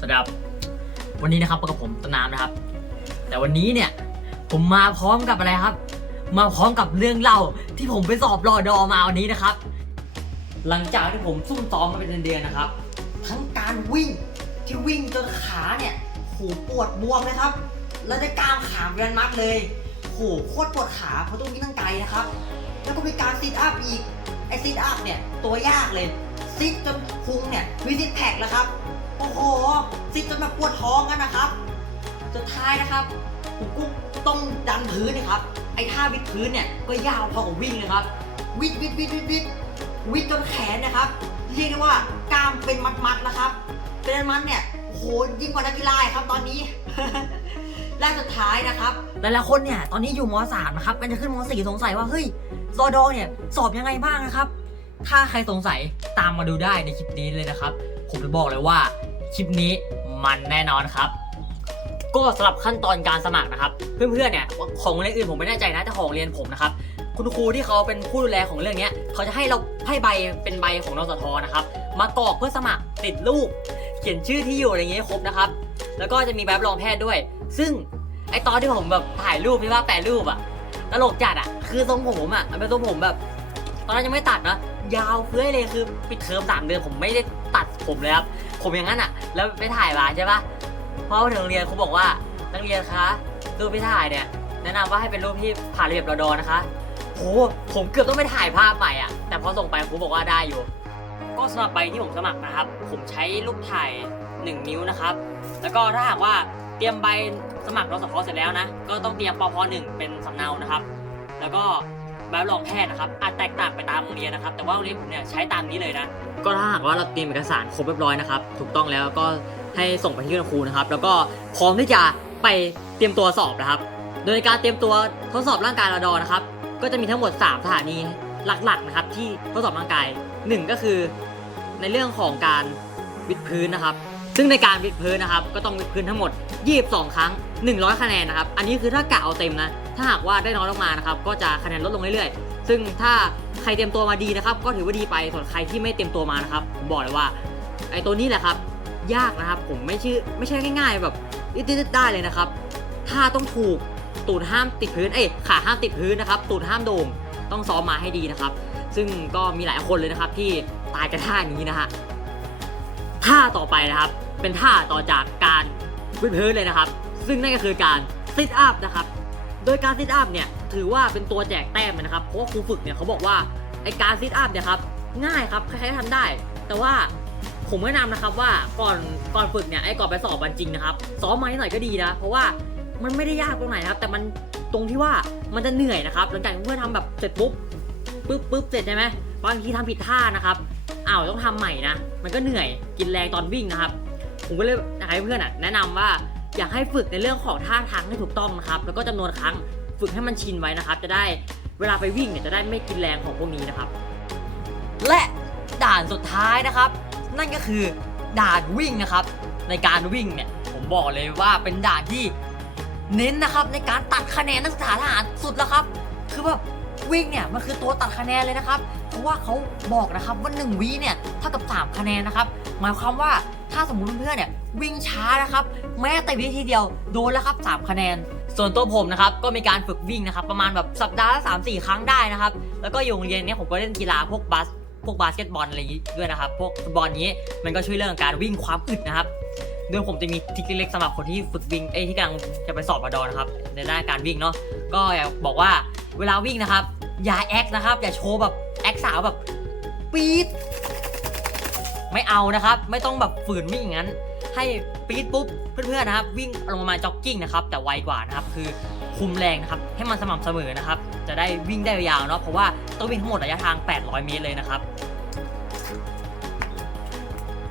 สวัสดีครับวันนี้นะครับพบกับผมตนน้ำนะครับ แต่วันนี้เนี่ยผมมาพร้อมกับอะไรครับ มาพร้อมกับเรื่องเล่าที่ผมไปสอบรอดอมาวันนี้นะครับ หลังจากที่ผมซุ่มซ้อมมาเป็นเดือนๆนะครับ ทั้งการวิ่งที่วิ่งจนขาเนี่ยโหปวดบวมเลยครับ แล้วได้กล้ามขาเป็นมัดเลยโหโคตรปวดขาเพราะต้องวิ่งตั้งไกลนะครับ แล้วก็มีการซิทอัพอีกไอซิทอัพเนี่ยตัวยากเลยซิทจนพุงเนี่ยมีซิทแพคแล้วครับ โอ้โหซิทจนแบบปวดท้องกันนะครับสุดท้ายนะครับผมก็ต้องดันพื้นนะครับ ไอ้ท่าวิดพื้นเนี่ยก็ยาวพอกับวิ่งเลยครับ วิดวิดวิดวิดวิดวิดจนแขนนะครับ เรียกได้ว่ากล้ามเป็นมัดๆนะครับ เป็นมัดเนี่ยโอ้โหยิ่งกว่านักกีฬาครับตอนนี้และสุดท้ายนะครับหลายๆคนเนี่ยตอนนี้อยู่ม .3 นะครับกันจะขึ้นม .4 สงสัยว่าเฮ้ยรอดอเนี่ยสอบยังไงบ้างนะครับ ถ้าใครสงสัยตามมาดูได้ในคลิปนี้เลยนะครับ ผมจะบอกเลยว่า คลิปนี้มันแน่นอนครับ ก็สำหรับขั้นตอนการสมัครนะครับ เพื่อนๆเนี่ยของโรงเรียนอื่นผมไม่แน่ใจนะแต่ของเรียนผมนะครับคุณครูที่เขาเป็นผู้ดูแลของเรื่องนี้เขาจะให้เราให้ใบเป็นใบของนสทนะครับ มากรอกเพื่อสมัครติดรูปเขียนชื่อที่อยู่อะไรอย่างเงี้ยครบนะครับ แล้วก็จะมีใบรับรองแพทย์ด้วย ซึ่งไอตอนที่ผมแบบถ่ายรูปที่ว่าแปะรูปอะตลกจัดอะคือทรงผมอะมันเป็นทรงผมแบบ ตอนนั้นยังไม่ตัดนะยาวเฟ้ยเลยคือปิดเทอมสามเดือนผมไม่ได้ตัดผมเลยครับ ผมอย่างนั้นอะแล้วไปถ่ายมาใช่ปะพอมาถึงโรงเรียนครูบอกว่านักเรียนคะรูปที่ถ่ายเนี่ย แนะนำว่าให้เป็นรูปที่ผ่านระเบียบรอดอนะคะโหผมเกือบต้องไปถ่ายภาพใหม่อะแต่พอส่งไปครูบอกว่าได้อยู่ ก็สำหรับใบที่ผมสมัครนะครับ ผมใช้รูปถ่าย 1 นิ้วนะครับ แล้วก็ถ้าหากว่าเตรียมใบสมัครรสพเสร็จแล้วนะ ก็ต้องเตรียมปพหนึ่งเป็นสำเนานะครับ แล้วก็ ใบรับรองแพทย์นะครับอาจแตกต่างไปตามโรงเรียนนะครับ แต่ว่าโรงเรียนผมเนี่ยใช้ตามนี้เลยนะ ก็ถ้าหากว่าเราเตรียมเอกสารครบเรียบร้อยนะครับถูกต้องแล้วก็ให้ส่งไปที่คุณครูนะครับ แล้วก็พร้อมที่จะไปเตรียมตัวสอบนะครับ โดยในการเตรียมตัวทดสอบร่างกายระดอนะครับ ก็จะมีทั้งหมด 3 สถานีหลักๆนะครับ ที่ทดสอบร่างกาย 1 ก็คือ ในเรื่องของการวิดพื้นนะครับ ซึ่งในการวิดพื้นนะครับ ก็ต้องวิดพื้นทั้งหมด 22 ครั้ง 100 คะแนนนะครับ อันนี้คือถ้ากะเอาเต็มนะ ถ้าหากว่าได้น้อยลงมานะครับ ก็จะคะแนนลดลงเรื่อยๆ ซึ่งถ้าใครเตรียมตัวมาดีนะครับ ก็ถือว่าดีไป ส่วนใครที่ไม่เตรียมตัวมานะครับ ผมบอกเลยว่า ไอ้ตัวนี้แหละครับ ยากนะครับ ผมไม่ชื่อไม่ใช่ง่ายๆ แบบอิดๆได้เลยนะครับ ถ้าต้องถูกตูดห้ามติดพื้น เอ้ย ขาห้ามติดพื้นนะครับ ตูดห้ามโด่ง ต้องซ้อมมาให้ดีนะครับ ซึ่งก็มีหลายคนเลยนะครับที่ตายกระท่านี้นะฮะ ท่าต่อไปนะครับ เป็นท่าต่อจากการวิดพื้นเลยนะครับ ซึ่งนั่นก็คือการซิทอัพนะครับ โดยการซิทอัพเนี่ยถือว่าเป็นตัวแจกแต้มนะครับ เพราะว่าครูฝึกเนี่ยเขาบอกว่าไอการซิทอัพเนี่ยครับง่ายครับใครๆก็ทำได้ แต่ว่าผมแนะนำนะครับว่าก่อนก่อนฝึกเนี่ยไอ้ก่อนไปสอบวันจริงนะครับซ้อมมาให้หน่อยก็ดีนะ เพราะว่ามันไม่ได้ยากตรงไหนนะครับ แต่มันตรงที่ว่ามันจะเหนื่อยนะครับหลังจากเพื่อทำแบบเสร็จปุ๊บปุ๊บปุ๊บเสร็จใช่ไหมบางทีทำผิดท่านะครับอ้าวต้องทำใหม่นะมันก็เหนื่อยกินแรงตอนวิ่งนะครับ ผมก็เลยให้เพื่อนอะแนะนำว่า อยากให้ฝึกในเรื่องของท่าทางให้ถูกต้องนะครับ แล้วก็จำนวนครั้งฝึกให้มันชินไว้นะครับ จะได้เวลาไปวิ่งเนี่ยจะได้ไม่กินแรงของพวกนี้นะครับ และด่านสุดท้ายนะครับ นั่นก็คือด่านวิ่งนะครับ ในการวิ่งเนี่ยผมบอกเลยว่าเป็นด่านที่เน้นนะครับในการตัดคะแนนนักศึกษาทหารสุดแล้วครับ คือแบบวิ่งเนี่ยมันคือตัวตัดคะแนนเลยนะครับ เพราะว่าเขาบอกนะครับว่า1วิเนี่ยเท่ากับ 3 คะแนนนะครับ หมายความว่าถ้าสมมติเพื่อนๆเนี่ยวิ่งช้านะครับ แม้แต่วิทีเดียวโดนแล้วครับ 3 คะแนน ส่วนตัวผมนะครับก็มีการฝึกวิ่งนะครับ ประมาณแบบสัปดาห์ละสามสี่ครั้งได้นะครับ แล้วก็อยู่โรงเรียนเนี้ยผมก็เล่นกีฬาพวกบาสพวกบาสเกตบอลอะไรอย่างงี้ด้วยนะครับ พวกบอลนี้มันก็ช่วยเรื่องการวิ่งความอึดนะครับโดยผมจะมีทริคเล็กสำหรับคนที่ฝึกวิ่งเอ้ที่กำลังจะไปสอบบดอนะครับ ในด้านการวิ่งเนาะก็อยากบอกว่าเวลาวิ่งนะครับ อย่าแอคนะครับ อย่าโชว์แบบ สาวแบบปี๊ดไม่เอานะครับ ไม่ต้องแบบฝืนวิ่งอย่างนั้น ให้ปี๊ดปุ๊บเพื่อนๆนะครับ วิ่งลงมาจ็อกกิ้งนะครับ แต่ไวกว่านะครับคือคุมแรงนะครับ ให้มันสม่ำเสมอนะครับ จะได้วิ่งได้ยาวเนาะเพราะว่าต้องวิ่งทั้งหมดระยะทาง 800 เมตรเลยนะครับ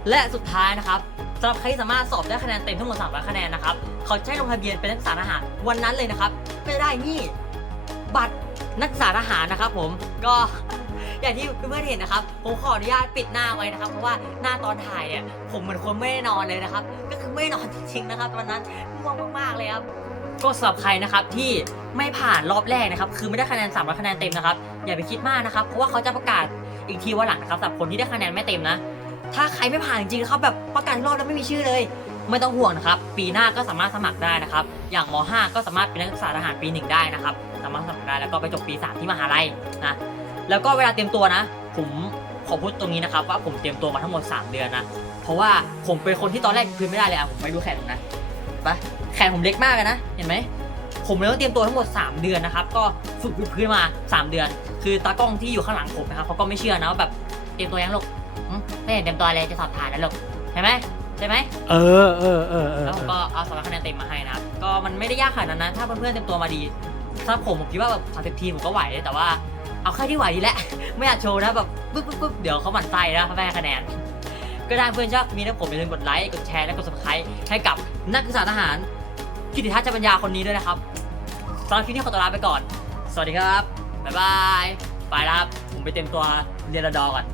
และสุดท้ายนะครับสำหรับใครที่สามารถสอบได้คะแนนเต็มทั้งหมด300คะแนนนะครับเขาให้ลงทะเบียนเป็นนักศึกษาทหารวันนั้นเลยนะครับก็จะได้นี่ บัตรนักศึกษาทหารนะครับ ผมก็ อย่างที่เพื่อนๆเห็นนะครับ ผมขออนุญาตปิดหน้าไว้นะครับ เพราะว่าหน้าตอนถ่ายเนี่ยผมเหมือนคนไม่ได้นอนเลยนะครับ ก็คือไม่ได้นอนจริงๆนะครับวันนั้นง่วงมากๆเลยครับก็สำหรับใครนะครับที่ไม่ผ่านรอบแรกนะครับ คือไม่ได้คะแนน300คะแนนเต็มนะครับอย่าไปคิดมากนะครับ เพราะว่าเขาจะประกาศอีกทีวันหลังนะครับสำหรับคนที่ได้คะแนนไม่เต็มนะ ถ้าใครไม่ผ่านจริงๆนะครับแบบประกาศรอบแล้วไม่มีชื่อเลย ไม่ต้องห่วงนะครับ ปีหน้าก็สามารถสมัครได้นะครับ อย่างม .5 ก็สามารถเป็นนักศึกษาทหารปีหนึ่งได้นะครับ สามารถสมัครได้แล้วก็ไปจบปี 3 ที่มหาลัยนะ แล้วก็เวลาเตรียมตัวนะ ผมขอพูดตรงนี้นะครับว่าผมเตรียมตัวมาทั้งหมด 3 เดือนนะ เพราะว่าผมเป็นคนที่ตอนแรกพื้นไม่ได้เลยอะผมไปดูแขนผมนะไปแขนผมเล็กมากเลยนะ เห็นไหม ผมเลยต้องเตรียมตัวทั้งหมด 3 เดือนนะครับ ก็ฝึกวิดพื้นมา 3 เดือน คือตากล้องที่อยู่ข้างหลังผมนะครับเขาก็ไม่เชื่อนะว่าแบบเตรียมตัวยังลูกหึไม่เห็นเตรียมตัวอะไรจะสอบผ่านแล้วลูกใช่ไหมใช่ไหมเออเออเออเออแล้วผมก็เอาสำหรับคะแนนเต็มมาให้นะครับ ก็มันไม่ได้ยากขนาดนั้นนะ ถ้าเพื่อนๆเต็มตัวมาดีสำหรับผมผมคิดว่าแบบสามสิบทีผมก็ไหวแต่ว่า เอาแค่ที่ไหวดีแหละ ไม่อยากโชว์นะแบบปุ๊บปุ๊บปึ๊บเดี๋ยวเขาหมั่นไส้นะแม่คะแนน ก็ได้เพื่อนชอบมีนะผมอย่าลืมกดไลค์ กดแชร์ และกด subscribe ให้กับนักศึกษาทหาร กิติทัศน์จปัญญาคนนี้ด้วยนะครับสำหรับคลิปนี้ขอตัวลาไปก่อน สวัสดีครับ บ๊ายบาย ไปแล้วครับ ผมไปเต็มตัวเรียนระดอก่อน